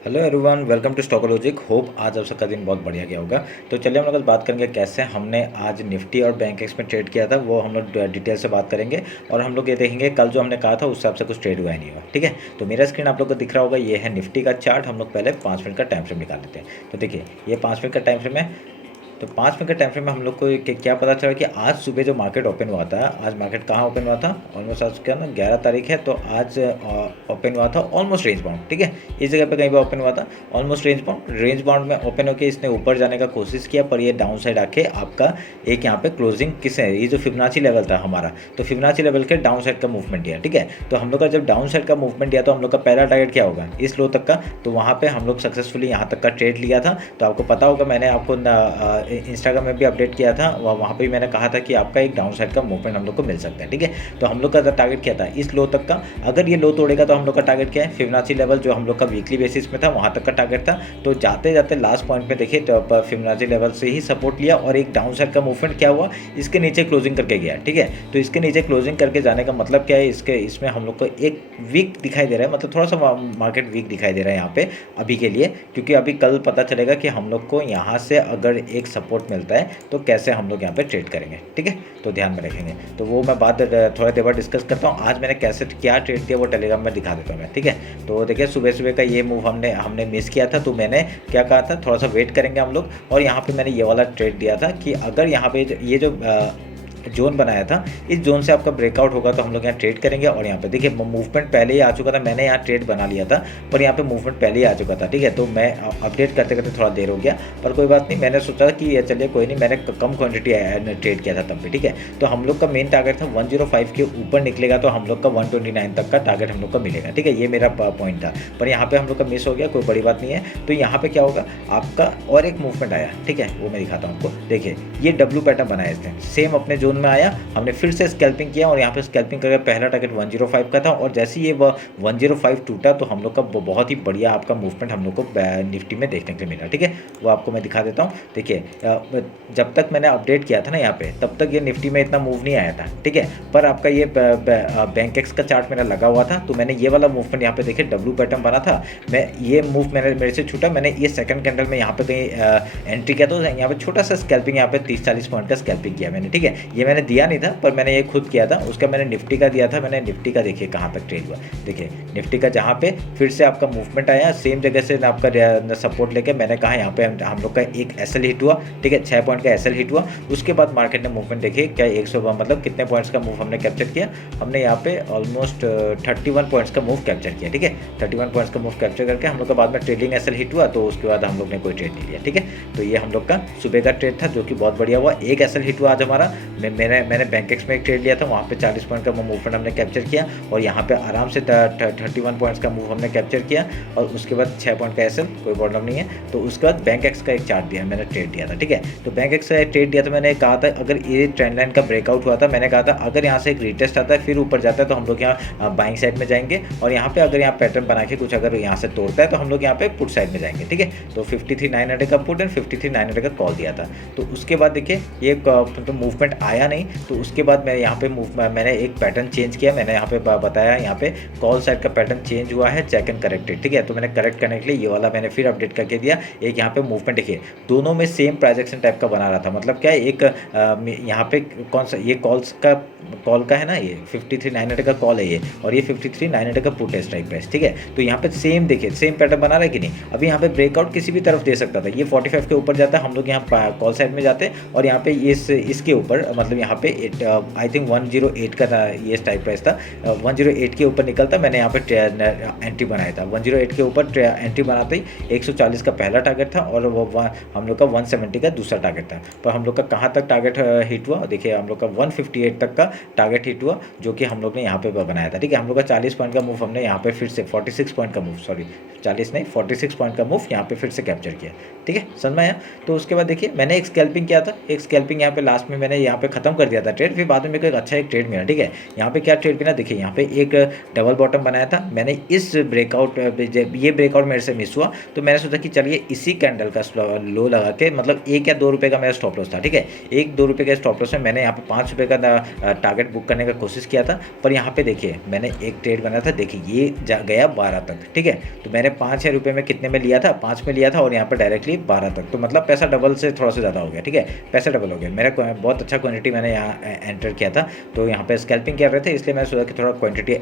Hello everyone, welcome to Stockologic. Hope आज आप सबका दिन बहुत बढ़िया गया होगा। तो चलिए हम लोग आज बात करेंगे कैसे हमने आज निफ्टी और बैंक एक्स में ट्रेड किया था, वो हम लोग डिटेल से बात करेंगे। और हम लोग ये देखेंगे कल जो हमने कहा था उस हिसाब से कुछ ट्रेड हुआ ही नहीं हुआ। ठीक है, तो मेरा स्क्रीन आप लोग को दिख रहा होगा, ये है निफ्टी का चार्ट। हम लोग पहले 5 मिनट का टाइम फ्रेम निकाल लेते हैं। तो देखिए ये 5 मिनट का टाइम फ्रेम है। तो 5 मिनट के टाइम फ्रेम में हम लोग को क्या पता चला कि आज सुबह जो मार्केट ओपन हुआ था, आज मार्केट कहाँ ओपन हुआ था, ऑलमोस्ट आज क्या ना 11 तारीख है, तो आज ओपन हुआ था ऑलमोस्ट रेंज बाउंड। ठीक है, इस जगह पे कहीं पर ओपन हुआ था ऑलमोस्ट रेंज बाउंड में ओपन होकर इसने ऊपर जाने का कोशिश किया, पर ये डाउन साइड आके आपका एक यहाँ पे क्लोजिंग किस है, ये जो फिबोनाची लेवल था हमारा, तो फिबोनाची लेवल के डाउन साइड का मूवमेंट दिया। ठीक है, तो हम लोग का जब डाउन साइड का मूवमेंट दिया तो हम लोग का पहला टारगेट क्या होगा, इस लो तक का। तो वहाँ पे हम लोग सक्सेसफुली यहाँ तक का ट्रेड लिया था। तो आपको पता होगा, मैंने आपको इंस्टाग्राम में भी अपडेट किया था, वहाँ पे भी मैंने कहा था कि आपका एक डाउन साइड का मूवमेंट हम लोग को मिल सकता है। ठीक है, तो हम लोग का टारगेट क्या था, इस लो तक का। अगर ये लो तोड़ेगा तो हम लोग का टारगेट क्या है, फिबोनाची लेवल जो हम लोग का वीकली बेसिस में था वहाँ तक का टारगेट था। तो जाते जाते लास्ट पॉइंट में देखिए तो फिबोनाची लेवल से ही सपोर्ट लिया और एक डाउन साइड का मूवमेंट क्या हुआ, इसके नीचे क्लोजिंग करके गया। ठीक है, तो इसके नीचे क्लोजिंग करके जाने का मतलब क्या है, इसमें हम लोग को एक वीक दिखाई दे रहा है, मतलब थोड़ा सा मार्केट वीक दिखाई दे रहा है यहाँ पे अभी के लिए, क्योंकि अभी कल पता चलेगा कि हम लोग को यहाँ से अगर एक सपोर्ट मिलता है तो कैसे हम लोग यहाँ पे ट्रेड करेंगे। ठीक है, तो ध्यान में रखेंगे। तो वो मैं बाद थोड़ा देर बाद डिस्कस करता हूँ। आज मैंने कैसे क्या ट्रेड किया वो टेलीग्राम में दिखा देता हूँ मैं। ठीक है, तो देखिए सुबह सुबह का ये मूव हमने मिस किया था। तो मैंने क्या कहा था, थोड़ा सा वेट करेंगे हम लोग, और यहाँ पे मैंने ये वाला ट्रेड दिया था कि अगर यहाँ पे ये जो जोन बनाया था, इस जोन से आपका ब्रेकआउट होगा तो हम लोग यहाँ ट्रेड करेंगे। और यहाँ पे देखिए मूवमेंट पहले ही आ चुका था, मैंने यहाँ ट्रेड बना लिया था, पर यहाँ पे मूवमेंट पहले ही आ चुका था। ठीक है, तो मैं अपडेट करते करते थोड़ा देर हो गया, पर कोई बात नहीं। मैंने सोचा कि चलिए कोई नहीं, मैंने कम क्वांटिटी ट्रेड किया था तब भी। ठीक है, तो हम लोग का मेन टारगेट था 105 के ऊपर निकलेगा तो हम लोग का 129 तक का टारगेट हम लोग का मिलेगा। ठीक है, ये मेरा पॉइंट था, पर यहाँ पे हम लोग का मिस हो गया, कोई बड़ी बात नहीं है। तो यहाँ पे क्या होगा आपका, और एक मूवमेंट आया। ठीक है, वो मैं दिखाता हूँ आपको। देखिए ये डब्ल्यू पैटर्न बनाया इसने, सेम अपने जोन में आया, हमने फिर से स्कैल्पिंग किया और यहाँ पे स्कैल्पिंग करके पहला टारगेट 105 का था, और जैसे ये 105 टूटा तो हम लोग का बहुत ही बढ़िया आपका मूवमेंट हम लोग को निफ्टी में देखने के लिए मिला। ठीक है, वो आपको मैं दिखा देता हूँ। देखिए जब तक मैंने अपडेट किया था ना यहाँ पे, तब तक ये निफ्टी में इतना मूव नहीं आया था। ठीक है, पर आपका ये बैंक एक्स का चार्ट मेरा लगा हुआ था, तो मैंने ये वाला मूवमेंट यहाँ पे देखिए डब्ल्यू पैटर्न बना था, मैं ये मूव मेरे से छूटा, मैंने ये सेकंड कैंडल में यहाँ पे कहीं एंट्री किया, तो यहाँ पे छोटा सा स्कैल्पिंग, यहाँ पे 30-40 पॉइंट का स्कैल्पिंग किया मैंने। ठीक है, ये मैंने दिया नहीं था, पर मैंने ये खुद किया था। उसका मैंने निफ्टी का दिया था, मैंने निफ्टी का देखिए कहाँ तक ट्रेड हुआ। देखिए निफ्टी का जहाँ पे फिर से आपका मूवमेंट आया, सेम जगह से आपका सपोर्ट लेके मैंने कहा यहाँ पे हम लोग का एक एसएल हिट हुआ। ठीक है, 6 पॉइंट का एसएल हिट हुआ। उसके बाद मार्केट ने मूवमेंट देखिए क्या 100 मतलब कितने पॉइंट्स का मूव हमने कैप्चर किया, हमने यहाँ पे ऑलमोस्ट 31 पॉइंट्स का मूव कैप्चर किया। ठीक है, 31 पॉइंट्स का मूव कैप्चर करके हम लोग का बाद में ट्रेडिंग एसएल हिट हुआ, तो उसके बाद हम लोग ने कोई ट्रेड नहीं लिया। ठीक है, तो ये हम लोग का सुबह का ट्रेड था जो कि बहुत बढ़िया हुआ। एक एसएल हिट हुआ आज हमारा, मैंने बैंक एक्स में एक ट्रेड लिया था, वहाँ पे 40 पॉइंट का मूवमेंट हमने कैप्चर किया, और यहाँ पे आराम से 31 पॉइंट्स का मूव हमने कैप्चर किया, और उसके बाद 6 पॉइंट का एसएल, कोई प्रॉब्लम नहीं है। तो उसके बाद बैंक एक्स का एक चार्ट दिया, मैंने ट्रेड दिया था। ठीक है, तो बैंक एक्स का ट्रेड दिया था, मैंने कहा था अगर ये ट्रेंड लाइन का ब्रेकआउट हुआ था, मैंने कहा था अगर यहाँ से एक रिटेस्ट आता है फिर ऊपर जाता है तो हम लोग यहाँ बाइंग साइड में जाएंगे, और यहाँ पे अगर यहाँ पैटर्न बना के कुछ अगर यहाँ से तोड़ता है तो हम लोग यहाँ पे पुट साइड में जाएंगे। ठीक है, तो 53,900 का पुट एंड 53,900 का कॉल दिया था। तो उसके बाद देखिए ये तो मूवमेंट आया नहीं, तो उसके बाद मैं यहाँ पे मैंने एक पैटर्न चेंज किया, मैंने यहाँ पे बताया, यहाँ पे कॉल साइड का पैटर्न चेंज हुआ है, चेक एंड करेक्टेड। ठीक है, तो मैंने करेक्ट करने के लिए ये वाला मैंने फिर अपडेट करके दिया। एक यहाँ पे मूवमेंट देखिए दोनों में सेम प्राइजेक्शन टाइप का बना रहा था, मतलब क्या है, एक यहाँ पे कौन सा ये कॉल का है ना, ये 53,900 का कॉल है ये, और ये 53,900 का पुट है स्ट्राइक प्राइस। ठीक है, तो यहाँ पे सेम देखिए सेम पैटर्न बना रहा है कि नहीं। अभी यहाँ पे ब्रेकआउट किसी भी तरफ दे सकता था, ये 45 के ऊपर जाता है, हम लोग यहाँ कॉल साइड में जाते हैं, और यहाँ पे इसके ऊपर मतलब यहाँ पे आई थिंक 108 का था ये स्ट्राइक प्राइस था, 108 के ऊपर निकलता, मैंने यहाँ पे एंट्री बनाया था। 108 के ऊपर एंट्री बनाते ही 140 का पहला टारगेट था, और वो हम लोग का 170 का दूसरा टारगेट था। पर हम लोग का कहाँ तक टारगेट हिट हुआ, देखिए हम लोग का 158 तक का टारगेट हिट हुआ, जो कि हम लोग ने यहाँ पे बनाया था। ठीक है, हम लोग का 40 पॉइंट का मूव हमने यहाँ पे फिर से 46 पॉइंट का मूव, सॉरी 40 नहीं 46 पॉइंट का मूव यहाँ पे फिर से कैप्चर किया। ठीक है, समझ में आया। तो उसके बाद देखिए मैंने एक स्कैल्पिंग किया था, एक स्कैल्पिंग यहाँ पे लास्ट में मैंने यहाँ पे खत्म कर दिया था ट्रेड, फिर बाद में मेरे को एक अच्छा एक ट्रेड मिला, ठीक है। यहाँ पे क्या ट्रेड मिला देखिए, यहाँ पे एक डबल बॉटम बनाया था मैंने, इस ब्रेकआउट ये ब्रेकआउट मेरे से मिस हुआ, तो मैंने सोचा कि चलिए इसी कैंडल का लो लगा के, मतलब 1 या 2 रुपये का मेरा स्टॉप लॉस था, ठीक है। 1-2 रुपये का स्टॉप लॉस में मैंने यहाँ पे 5 रुपये का टारगेट बुक करने का कोशिश किया था। पर यहाँ पे देखिए मैंने एक ट्रेड बनाया था, देखिए ये गया 12 तक, ठीक है। तो मैंने 5 रुपये में कितने में लिया था, 5 में लिया था, और यहाँ पर डायरेक्टली 12 तक, तो मतलब पैसा डबल से थोड़ा सा ज़्यादा हो गया, ठीक है। पैसा डबल हो गया मेरा, बहुत अच्छा क्वांटिटी मैंने यहाँ एंटर किया था। तो यहाँ पे स्कैल्पिंग कर रहे थे, इसलिए मैंने सोचा कि थोड़ा क्वांटिटी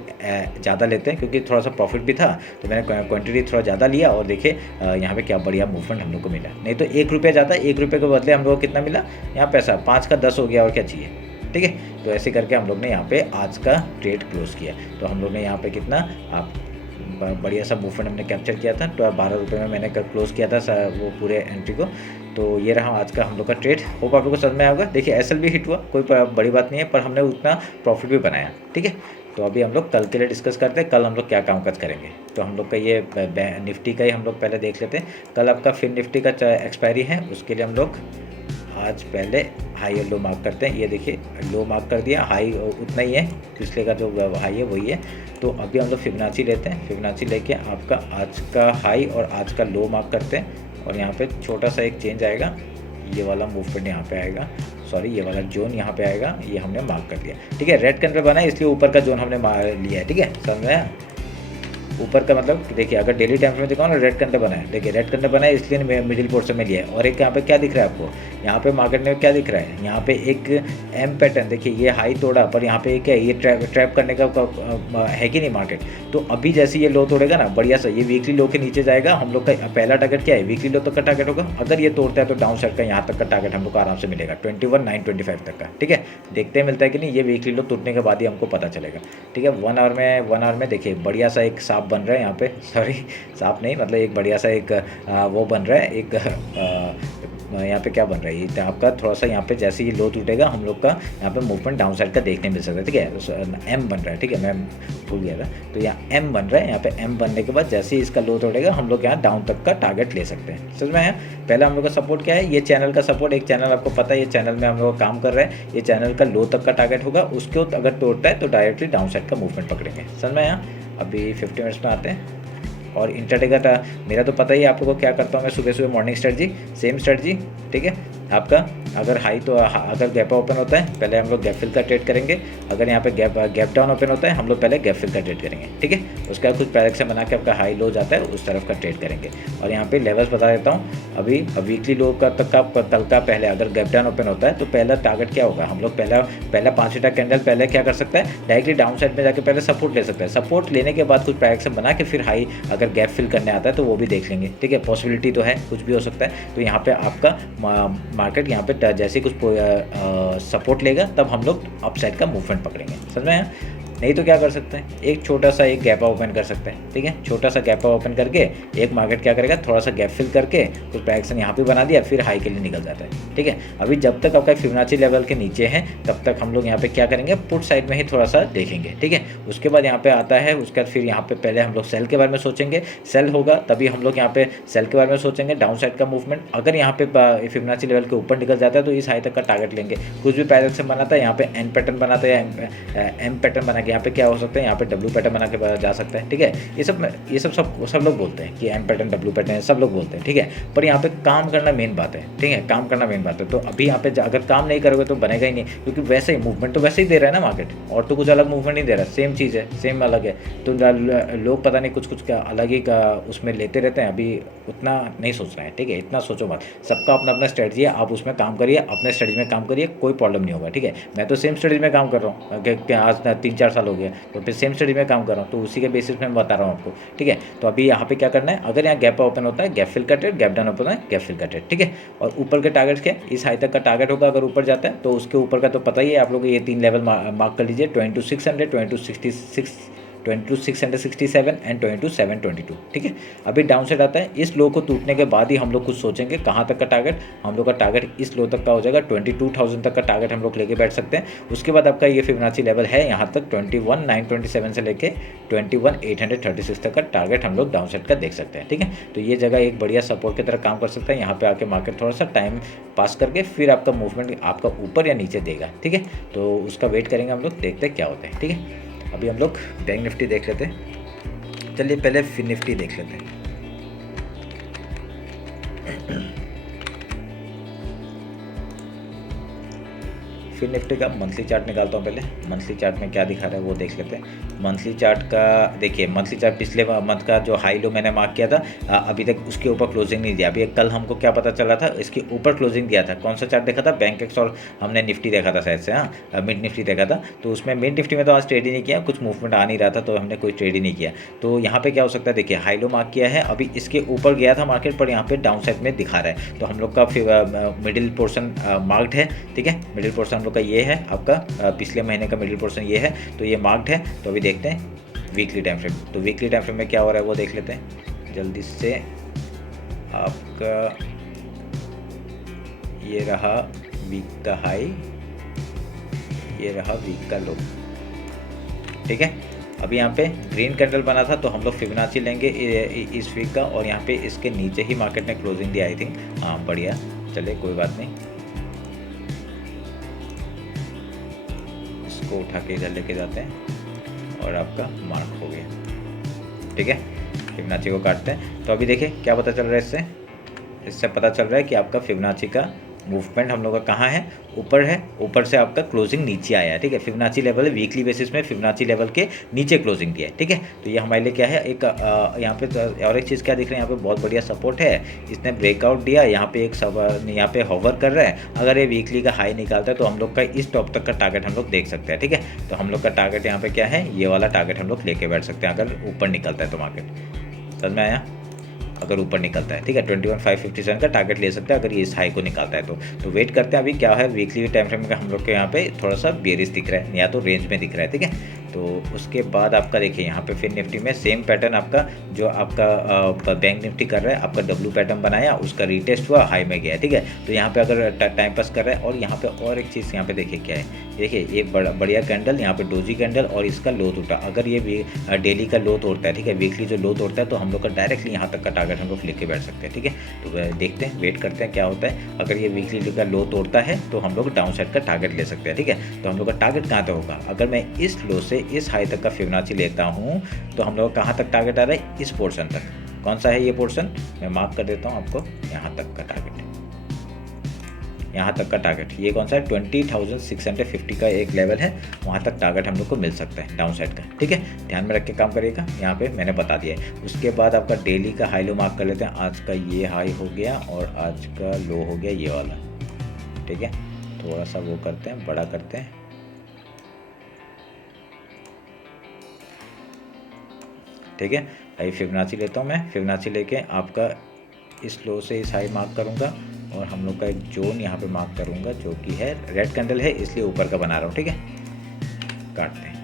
ज़्यादा लेते हैं, क्योंकि थोड़ा सा प्रॉफिट भी था, तो मैंने क्वांटिटी थोड़ा ज़्यादा लिया। और देखिए यहाँ पे क्या बढ़िया मूवमेंट हम लोग को मिला, नहीं तो 1 रुपया जाता, 1 रुपये के बदले हम लोग को कितना मिला, यहाँ पैसा 5 का 10 हो गया, और क्या चाहिए, ठीक है। तो ऐसे करके हम लोग ने यहाँ पे आज का ट्रेड क्लोज किया। तो हम लोग ने यहाँ पे कितना आप बढ़िया सा मूवमेंट हमने कैप्चर किया था, तो 12 रुपये में मैंने क्लोज किया था वो पूरे एंट्री को। तो ये रहा आज का हम लोग का ट्रेड, होप आप लोग को समझ में आएगा। देखिए एसएल भी हिट हुआ, कोई बड़ी बात नहीं है, पर हमने उतना प्रॉफिट भी बनाया, ठीक है। तो अभी हम लोग कल के लिए डिस्कस करते हैं, कल हम लोग क्या काम काज करेंगे। तो हम लोग का ये निफ्टी का ही हम लोग पहले देख लेते हैं। कल आपका फिर निफ्टी का एक्सपायरी है, उसके लिए हम लोग आज पहले हाई और लो मार्क करते हैं। ये देखिए लो मार्क कर दिया, हाई उतना ही है, पिछले का जो हाई है वही है। तो अभी हम लोग फिबोनाची लेते हैं, फिबोनाची लेके आपका आज का हाई और आज का लो मार्क करते हैं। और यहाँ पे छोटा सा एक चेंज आएगा, ये वाला मूवमेंट यहाँ पे आएगा, सॉरी ये वाला जोन यहाँ पे आएगा, ये हमने मार्क कर लिया, ठीक है। रेड कैंडल बना है इसलिए ऊपर का जोन हमने लिया है, ठीक है, समझ में आया। ऊपर का मतलब देखिए, अगर डेली टाइम में दिखाओ ना, रेड कैंडल बना है, देखिए रेड कैंडल बना है इसलिए मिडिल पोर्शन में लिया है। और एक यहाँ पे क्या दिख रहा है आपको, यहाँ पे मार्केट में क्या दिख रहा है, यहाँ पे एक एम पैटर्न, देखिए ये हाई तोड़ा, पर यहाँ पे क्या है, ये ट्रैप करने का है कि नहीं मार्केट। तो अभी जैसे ये लो तोड़ेगा ना बढ़िया सा, ये वीकली लो के नीचे जाएगा। हम लोग का पहला टारगेट क्या है, वीकली लो तक का टारगेट होगा। अगर ये तोड़ता है तो डाउन साइड का यहाँ तक का टारगेट हम लोग को आराम से मिलेगा, 21,925 तक का, ठीक है। देखते हैं मिलता है कि नहीं, ये वीकली लो टूटने के बाद ही हमको पता चलेगा, ठीक है। 1 आवर में देखिए बढ़िया सा एक सांप बन रहा है यहाँ पे, सॉरी सांप नहीं, मतलब एक बढ़िया सा एक वो बन रहा है, एक यहाँ पे क्या बन रहा है, ये आपका थोड़ा सा यहाँ पे जैसे ही लो टूटेगा हम लोग का यहाँ पे मूवमेंट डाउन साइड का देखने मिल सकता है, ठीक है। एम बन रहा है, ठीक है, मैं भूल गया था। तो यहाँ एम बन रहा है, यहाँ पे एम बनने के बाद जैसे ही इसका लो तोड़ेगा हम लोग यहाँ डाउन तक का टारगेट ले सकते हैं, समझ में आया। पहला हम लोग का सपोर्ट क्या है, ये चैनल का सपोर्ट, एक चैनल आपको पता है, ये चैनल में हम लोग काम कर रहे हैं, ये चैनल का लो तक का टारगेट होगा, उसके अगर तोड़ता है तो डायरेक्टली डाउन साइड का मूवमेंट पकड़ेंगे, समझ में आया। अभी 50 मिनट्स में आते हैं। और इंट्राडे का मेरा तो पता ही है आप लोगों को क्या करता हूँ मैं, सुबह सुबह मॉर्निंग स्ट्रेटजी, सेम स्ट्रेटजी, ठीक है। आपका अगर हाई तो अगर गैप ओपन होता है पहले हम लोग गैप फिल का ट्रेड करेंगे, अगर यहाँ पे गैप डाउन ओपन होता है हम लोग पहले गैप फिल का ट्रेड करेंगे, ठीक है। उसका कुछ डायरेक्शन बना के आपका हाई लो जाता है उस तरफ का ट्रेड करेंगे। और यहाँ पे लेवल्स बता देता हूँ, अभी वीकली लो का तक का कल का पहले अगर गैप डाउन ओपन होता है तो पहला टारगेट क्या होगा, हम लोग पहला 5 मिनट कैंडल पहले क्या कर सकता है, डायरेक्टली डाउन साइड में जाकर पहले सपोर्ट ले सकता है। सपोर्ट लेने के बाद कुछ डायरेक्शन बना के फिर हाई अगर गैप फिल करने आता है तो वो भी देख लेंगे, ठीक है। पॉसिबिलिटी तो है, कुछ भी हो सकता है। तो यहाँ पे आपका मार्केट यहाँ पे जैसे कुछ सपोर्ट लेगा तब हम लोग अपसाइड का मूवमेंट पकड़ेंगे, समझ में आया। नहीं तो क्या कर सकते हैं, एक छोटा सा एक गैप ओपन कर सकते हैं, ठीक है। छोटा सा गैप ओपन करके एक मार्केट क्या करेगा, थोड़ा सा गैप फिल करके कुछ प्राइक्शन यहाँ पे बना दिया, फिर हाई के लिए निकल जाता है, ठीक है। अभी जब तक आपका फिबोनाची लेवल के नीचे है तब तक हम लोग यहाँ पे क्या करेंगे, पुट साइड में ही थोड़ा सा देखेंगे, ठीक है। उसके बाद यहाँ पे आता है, उसके बाद फिर यहाँ पे पहले हम लोग सेल के बारे में सोचेंगे, सेल होगा तभी हम लोग यहाँ पे सेल के बारे में सोचेंगे, डाउन साइड का मूवमेंट। अगर यहाँ पे फिबोनाची लेवल के ऊपर निकल जाता है तो इस हाई तक का टारगेट लेंगे। कुछ भी प्राइक्शन बनाता है यहाँ पे एन पैटर्न बनाता है, एम पैटर्न बना के यहाँ पे क्या हो सकता है, यहाँ पे डब्ल्यू पैटर्न बना के जा सकता है, ठीक है। ये सब लोग बोलते हैं कि एम पैटर्न डब्ल्यू पैटर्न सब लोग बोलते हैं, ठीक है। पर यहाँ पे काम करना मेन बात है, ठीक है, काम करना मेन बात है। तो अभी यहाँ पे अगर काम नहीं करोगे तो बनेगा ही नहीं, क्योंकि वैसे ही मूवमेंट तो वैसे ही दे रहा है ना मार्केट, और तो कुछ अलग मूवमेंट नहीं दे रहा, सेम चीज़ है, सेम अलग है। तो लोग पता नहीं कुछ का अलग ही का उसमें लेते रहते हैं, अभी उतना नहीं सोच रहे हैं, ठीक है। इतना सोचो मत, सबका अपना अपना स्ट्रेटजी है, आप उसमें काम करिए, अपने स्ट्रेटजी में काम करिए, कोई प्रॉब्लम नहीं होगा, ठीक है। मैं तो सेम स्ट्रेटजी में काम कर रहा हूँ, आज 3-4 साल हो गया, तो फिर सेम स्टडी में काम कर रहा हूँ, तो उसी के बेसिस में मैं बता रहा हूँ आपको, ठीक है। तो अभी यहाँ पे क्या करना है, अगर यहाँ गैप ओपन होता है गैप फिल का ट्रेड, गैप डाउन ओपन होता है गैप फिल का ट्रेड, ठीक है। और ऊपर के टारगेट क्या, इस हाई तक का टारगेट होगा, अगर ऊपर जाता है तो उसके ऊपर का तो पता ही है आप लोग, ये 3 लेवल मार्क कर लीजिए, 22,600, 22,66, 22,667 एंड 22,722, ठीक है। अभी डाउन साइड आता है, इस लो को टूटने के बाद ही हम लोग कुछ सोचेंगे कहाँ तक का टारगेट। हम लोग का टारगेट इस लो तक का हो जाएगा, 22,000 तक का टारगेट हम लोग लेके बैठ सकते हैं। उसके बाद आपका ये फिबोनाची लेवल है यहाँ तक 21,927 से लेके 21,836 तक का टारगेट हम लोग डाउन साइड का देख सकते हैं, ठीक है। तो ये जगह एक बढ़िया सपोर्ट की तरह काम कर सकता है। यहाँ पे आके मार्केट थोड़ा सा टाइम पास करके फिर आपका मूवमेंट आपका ऊपर या नीचे देगा, ठीक है। तो उसका वेट करेंगे हम लोग, देखते हैं क्या होता है, ठीक है। अभी हम लोग बैंक निफ्टी देख लेते हैं। चलिए पहले फिर निफ्टी देख लेते हैं। फिर निफ्टी का मंथली चार्ट निकालता हूँ पहले। मंथली चार्ट में क्या दिखा रहा है वो देख लेते हैं। मंथली चार्ट का देखिए, मंथली चार्ट पिछले मंथ का जो हाई लो मैंने मार्क किया था अभी तक उसके ऊपर क्लोजिंग नहीं दिया। अभी कल हमको क्या पता चला था, इसके ऊपर क्लोजिंग दिया था। कौन सा चार्ट देखा था, बैंक एक्स और हमने निफ्टी देखा था शायद से, हाँ मिड निफ्टी देखा था। तो उसमें मिड निफ्टी में तो आज ट्रेड ही नहीं किया, कुछ मूवमेंट आ नहीं रहा था तो हमने कोई ट्रेड ही नहीं किया। तो यहाँ पे क्या हो सकता है, देखिए हाई लो मार्क किया है, अभी इसके ऊपर गया था मार्केट पर, यहाँ पे डाउन साइड में दिखा रहा है। तो हम लोग का मिडिल पोर्शन मार्क्ड है, ठीक है। मिडिल पोर्शन हम लोग का ये है, आपका पिछले महीने का मिडिल पोर्शन ये है, तो ये मार्क्ड है। तो अभी देखते हैं वीकली टाइम फ्रेम। तो वीकली टाइम फ्रेम में क्या हो रहा है वो देख लेते हैं जल्दी से। आपका ये रहा वीक का हाई, ये रहा वीक का लो, ठीक है। अभी यहाँ पे ग्रीन कैंडल बना था तो हम लोग फिबोनाची लेंगे इस वीक का, और यहाँ पे इसके नीचे ही मार्केट ने क्लोजिंग दिया आई थिंक। हाँ बढ़िया, चले कोई बात नहीं, इसको उठा के इधर लेके जाते हैं और आपका मार्क हो गया, ठीक है। फिबोनाची को काटते हैं। तो अभी देखिए क्या पता चल रहा है इससे पता चल रहा है कि आपका फिबोनाची का मूवमेंट हम लोग का कहाँ है, ऊपर है। ऊपर से आपका क्लोजिंग नीचे आया है, ठीक है। फिबोनाची लेवल है, वीकली बेसिस में फिबोनाची लेवल के नीचे क्लोजिंग दिया है, ठीक है। तो ये हमारे लिए क्या है, एक यहाँ पे और एक चीज़ क्या दिख रहा है, यहाँ पे बहुत बढ़िया सपोर्ट है। इसने ब्रेकआउट दिया, यहाँ पे यहाँ पे होवर कर रहा है। अगर ये वीकली का हाई निकालता है तो हम लोग का इस टॉप तक का टारगेट हम लोग देख सकते हैं, ठीक है। तो हम लोग का टारगेट यहाँ पे क्या है, ये वाला टारगेट हम लोग लेके बैठ सकते हैं अगर ऊपर निकलता है तो मार्केट। समझ में आया, अगर ऊपर निकलता है, ठीक है। 21,557 का टारगेट ले सकते हैं अगर ये इस हाई को निकालता है तो वेट करते हैं। अभी क्या है, वीकली टाइम फ्रेम में हम लोग के यहाँ पे थोड़ा सा बेरिश दिख रहा है या तो रेंज में दिख रहा है, ठीक है। तो उसके बाद आपका देखिए यहाँ पे फिर निफ्टी में सेम पैटर्न आपका जो आपका बैंक निफ्टी कर रहा है, आपका डब्ल्यू पैटर्न बनाया, उसका रिटेस्ट हुआ, हाई में गया, ठीक है। तो यहाँ पे अगर टाइम पास कर रहा है, और यहाँ पे और एक चीज़ यहाँ पे देखिए क्या है, देखिए एक बढ़िया कैंडल, यहाँ पे डोजी कैंडल और इसका लो टूटा। अगर ये डेली का लो तोड़ता है, ठीक है, वीकली जो लो तोड़ता है तो हम लोग का डायरेक्टली यहाँ तक का टारगेट हम लोग लेके बैठ सकते हैं, ठीक है। तो देखते हैं, वेट करते हैं क्या होता है। अगर ये वीकली का लो तोड़ता है तो हम लोग डाउन साइड का टारगेट ले सकते हैं, ठीक है। तो हम लोग का टारगेट कहाँ तक होगा, अगर मैं इस लो से इस हाई तक का फिबोनाची लेता हूँ तो हम लोग कहाँ तक टारगेट आ रहा है, इस पोर्शन तक। कौन सा है ये पोर्शन, मैं मार्क कर देता हूँ आपको, यहाँ तक का टारगेट, यहाँ तक का टारगेट। ये कौन सा है, 20,650 का एक लेवल है, वहाँ तक टारगेट हम लोग को मिल सकता है डाउन साइड का, ठीक है। ध्यान में रख के काम करिएगा, यहाँ पे मैंने बता दिया है। उसके बाद आपका डेली का हाई लो मार्क कर लेते हैं। आज का ये हाई हो गया और आज का लो हो गया ये वाला, ठीक है। थोड़ा सा वो करते हैं, बड़ा करते हैं, ठीक है। अभी फिबोनाची लेता हूँ मैं। फिबोनाची लेके आपका इस लो से इस हाई मार्क करूँगा और हम लोग का एक जोन यहाँ पे मार्क करूँगा जो कि है रेड कैंडल है, इसलिए ऊपर का बना रहा हूँ, ठीक है। काटते हैं।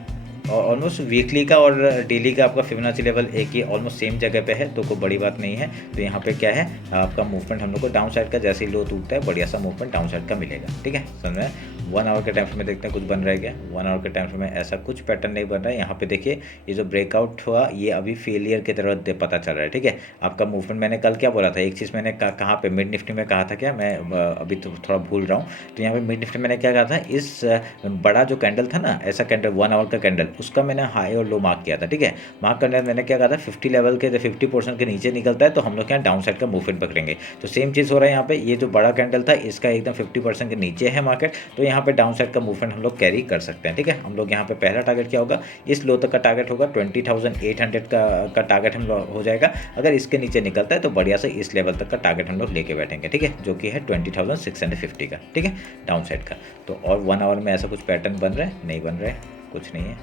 और ऑलमोस्ट वीकली का और डेली का आपका फिबोनाची लेवल एक ही ऑलमोस्ट सेम जगह पे है, तो कोई बड़ी बात नहीं है। तो यहाँ पे क्या है, आपका मूवमेंट हम लोग को डाउन साइड का जैसे ही लो टूटता है बढ़िया सा मूवमेंट डाउन साइड का मिलेगा, ठीक है। समझ में। 1 आवर के टाइम फ्रेम में देखते हैं कुछ बन रहा है क्या। 1 आवर के टाइम फ्रेम में ऐसा कुछ पैटर्न नहीं बन रहा है। यहाँ पे देखिए ये जो ब्रेकआउट हुआ ये अभी फेलियर की तरह पता चल रहा है, ठीक है। आपका मूवमेंट मैंने कल क्या बोला था, एक चीज़ मैंने कहाँ पे मिड निफ्टी में कहा था क्या, मैं अभी तो थोड़ा भूल रहा हूँ। तो यहाँ पे मिड निफ्टी मैंने क्या कहा था, इस बड़ा जो कैंडल था ना, ऐसा कैंडल 1 आवर का कैंडल, उसका मैंने हाई और लो मार्क किया था, ठीक है। मार्क करने में मैंने क्या कहा था, 50 लेवल के 50% के नीचे निकलता है तो हम लोग यहाँ डाउन साइड का मूवमेंट पकड़ेंगे। तो सेम चीज़ हो रहा है यहाँ पे, ये जो बड़ा कैंडल था इसका एकदम 50% के नीचे है मार्केट, तो यहाँ पे डाउन साइड का मूवमेंट हम लोग कैरी कर सकते हैं, ठीक है। हम लोग यहाँ पे पहला टारगेट क्या होगा, इस लो तक का टारगेट होगा 20,800 का टारगेट हम लोग हो जाएगा। अगर इसके नीचे निकलता है तो बढ़िया से इस लेवल तक का टारगेट हम लोग लेके बैठेंगे, ठीक है, जो कि है 20,650 का, ठीक है, डाउन साइड का। तो और 1 आवर में ऐसा कुछ पैटर्न बन रहा है, नहीं बन रहा है, कुछ नहीं है,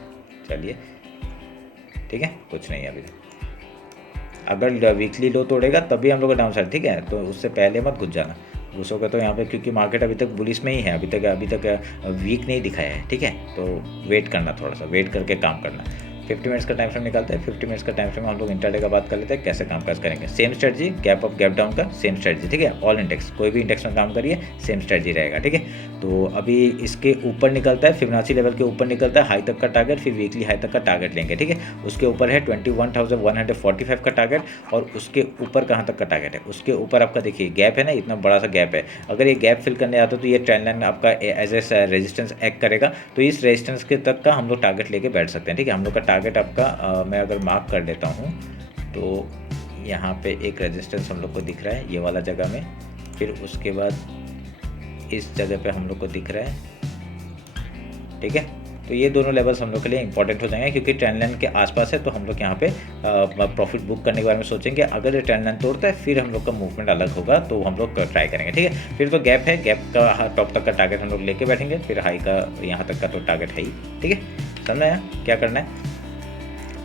चलिए ठीक है, कुछ नहीं है अभी। अगर वीकली लो तोड़ेगा तभी हम लोग डाउन साइड, ठीक है। तो उससे पहले मत घुस जाना, घुसोगे तो यहाँ पे, क्योंकि मार्केट अभी तक बुलिश में ही है, अभी तक वीक नहीं दिखाया है, ठीक है। तो वेट करना, थोड़ा सा वेट करके काम करना। 50 मिनट्स का टाइम फ्रेम निकालते हैं। 50 मिनट्स का टाइम फ्रेम हम लोग इंट्राडे का बात कर लेते हैं, कैसे कामकाज करेंगे। Same strategy, gap up gap down का सेम स्ट्रेटजी, ठीक है। ऑल इंडेक्स, कोई भी इंडेक्स में काम करिए सेम स्ट्रेटजी रहेगा, ठीक है। तो अभी इसके ऊपर निकलता है, फिबोनाची लेवल के ऊपर निकलता है, हाई तक का टारगेट, फिर वीकली हाई तक का टारगेट लेंगे, ठीक है। उसके ऊपर है 21,145 का टारगेट, और उसके ऊपर कहाँ तक का टारगेट है, उसके ऊपर आपका देखिए गैप है ना, इतना बड़ा सा गैप है। अगर ये गैप फिल करने आता तो ये ट्रेंड लाइन आपका एज ए रेजिस्टेंस एक्ट करेगा, तो इस रेजिस्टेंस के तक का हम लोग टारगेट लेके बैठ सकते हैं, ठीक है। हम लोग का टारगेट आपका मैं अगर मार्क कर लेता हूँ तो यहाँ पे एक रेजिस्टेंस हम लोग को दिख रहा है ये वाला जगह में, फिर उसके बाद इस जगह पे हम लोग को दिख रहा है, ठीक है। तो ये दोनों लेवल्स हम लोग के लिए इंपॉर्टेंट हो जाएंगे, क्योंकि ट्रेंड लाइन के आसपास है, तो हम लोग यहाँ पे प्रॉफिट बुक करने के बारे में सोचेंगे। अगर ये ट्रेंड लाइन तोड़ता है फिर हम लोग का मूवमेंट अलग होगा, तो हम लोग ट्राई करेंगे, ठीक है। फिर तो गैप है, गैप का टॉप तक का टारगेट हम लोग लेके बैठेंगे, फिर हाई का यहाँ तक का तो टारगेट है ही, ठीक है। समझ आया क्या करना है।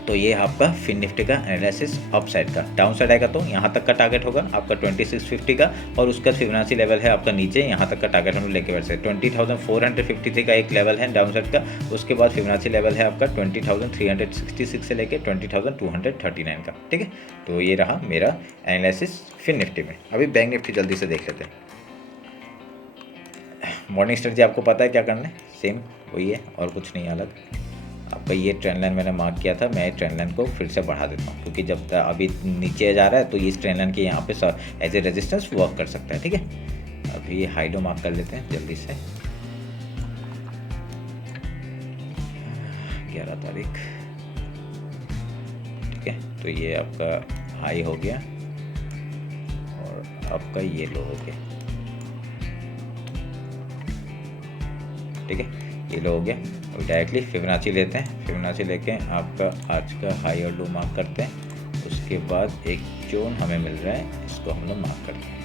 तो ये आपका फिन निफ्टी का एनालिसिस अप साइड का। डाउन साइड आएगा तो यहाँ तक का टारगेट होगा आपका 2650 का, और उसका फिबोनाची लेवल है आपका नीचे, यहाँ तक का टारगेट हम लोग लेके बैठ सकते हैं। 20,453 का एक लेवल है डाउन साइड का, उसके बाद फिबोनाची लेवल है आपका 20,366 से लेके 20,239 का, ठीक है। तो ये रहा मेरा एनालिसिस फिन निफ्टी में। अभी बैंक निफ्टी जल्दी से देख लेते हैं। मॉर्निंग स्ट्रेटजी आपको पता है क्या करना है, सेम वही है और कुछ नहीं अलग। आपका ये ट्रेंड लाइन मैंने मार्क किया था, मैं ट्रेंड लाइन को फिर से बढ़ा देता हूँ, क्योंकि जब अभी नीचे जा रहा है तो इस ट्रेंड लाइन के यहाँ पे एज ए रेजिस्टेंस वर्क कर सकता है, ठीक है। अभी ये हाई लो मार्क कर लेते हैं जल्दी से, 11 तारीख, ठीक है। तो ये आपका हाई हो गया और आपका ये लो हो गया, ठीक है। ये लो हो गया। अब डायरेक्टली फिबोनाची लेते हैं, फिबोनाची लेके आपका आज का हाई और लो मार्क करते हैं, उसके बाद एक जोन हमें मिल रहा है, इसको हम लोग मार्क करते हैं,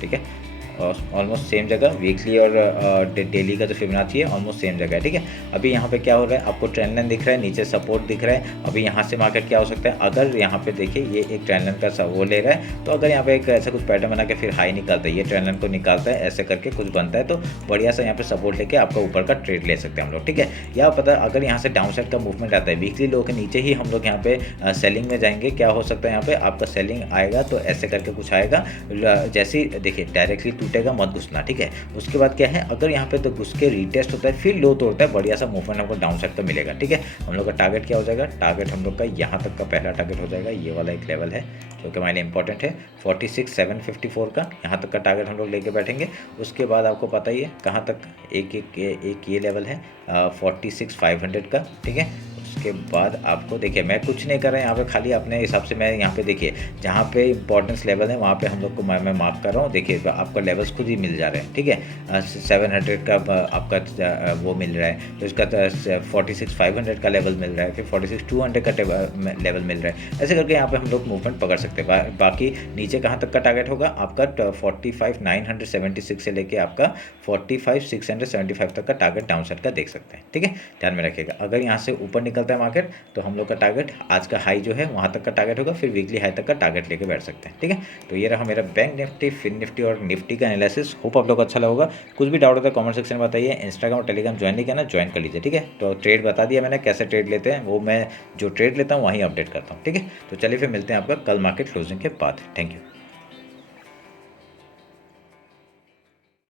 ठीक है। ऑलमोस्ट सेम जगह, वीकली और डेली का जो फिबोनाची है ऑलमोस्ट सेम जगह है, ठीक है। अभी यहाँ पे क्या हो रहा है, आपको ट्रेंड लाइन दिख रहा है, नीचे सपोर्ट दिख रहा है। अभी यहाँ से मार्केट क्या हो सकता है, अगर यहाँ पे देखिए ये एक ट्रेंड लाइन का वो ले रहा है, तो अगर यहाँ पे एक ऐसा कुछ पैटर्न बना के फिर हाई निकालता है, ये ट्रेंड लाइन को निकालता है, ऐसे करके कुछ बनता है, तो बढ़िया सा यहाँ पे सपोर्ट लेके आपका ऊपर का ट्रेड ले सकते हैं हम लोग, ठीक है। या पता अगर यहाँ से डाउन साइड का मूवमेंट आता है, वीकली लो के नीचे ही हम लोग यहाँ पे सेलिंग में जाएंगे, क्या हो सकता है यहाँ पे आपका सेलिंग आएगा, तो ऐसे करके कुछ आएगा, जैसे देखिए डायरेक्टली टूटेगा मत घुसना, ठीक है। उसके बाद क्या है, अगर यहाँ पे तो घुस के रीटेस्ट होता है फिर लो तोड़ता है, बढ़िया सा मूवमेंट हमको डाउन साइड का मिलेगा, ठीक है। हम लोग का टारगेट क्या हो जाएगा, टारगेट हम लोग का यहाँ तक का पहला टारगेट हो जाएगा, ये वाला एक लेवल है जो कि हमारे लिए इंपॉर्टेंट है, 46,754 का, यहाँ तक का टारगेट हम लोग लेके बैठेंगे। उसके बाद आपको पता ही है कहाँ तक, एक ये लेवल है 46,500 का, ठीक है। उसके बाद आपको देखिए मैं कुछ नहीं कर रहा यहाँ पे, खाली अपने हिसाब से मैं यहाँ पे देखिए जहाँ पे इंपॉर्टेंस लेवल है वहाँ पे हम लोग को मैं मार्क कर रहा हूँ, देखिए आपका लेवल्स खुद ही मिल जा रहे हैं, ठीक है। 700 का आपका वो मिल रहा है, तो इसका 46,500 का लेवल मिल रहा है, फिर 46,200 का लेवल मिल रहा है, ऐसे करके यहाँ पे हम लोग मूवमेंट पकड़ सकते हैं। बाकी नीचे कहाँ तक का टारगेट होगा आपका 45,976 से लेके आपका 45,675 तक का टारगेट डाउन साइड का देख सकते हैं, ठीक है। ध्यान में रखिएगा, अगर यहाँ से ऊपर निकलता है मार्केट तो हम लोग का टारगेट आज का हाई जो है वहाँ तक का टारगेट होगा, फिर वीकली हाई तक का टारगेट लेके बैठ सकते हैं, ठीक है। तो ये रहा मेरा बैंक निफ्टी, फिन निफ्टी और निफ्टी का एनालिसिस। होप आप लोग को अच्छा लगेगा। कुछ भी डाउट होता है कमेंट सेक्शन में बताइए। इंस्टाग्राम और टेलीग्राम ज्वाइन नहीं किया ना, ज्वाइन कर लीजिए, ठीक है। तो ट्रेड बता दिया मैंने, कैसे ट्रेड लेते हैं वो मैं जो ट्रेड लेता हूँ वहीं अपडेट करता हूँ, ठीक है। तो चलिए फिर मिलते हैं आपका कल मार्केट क्लोजिंग के बाद। Thank you.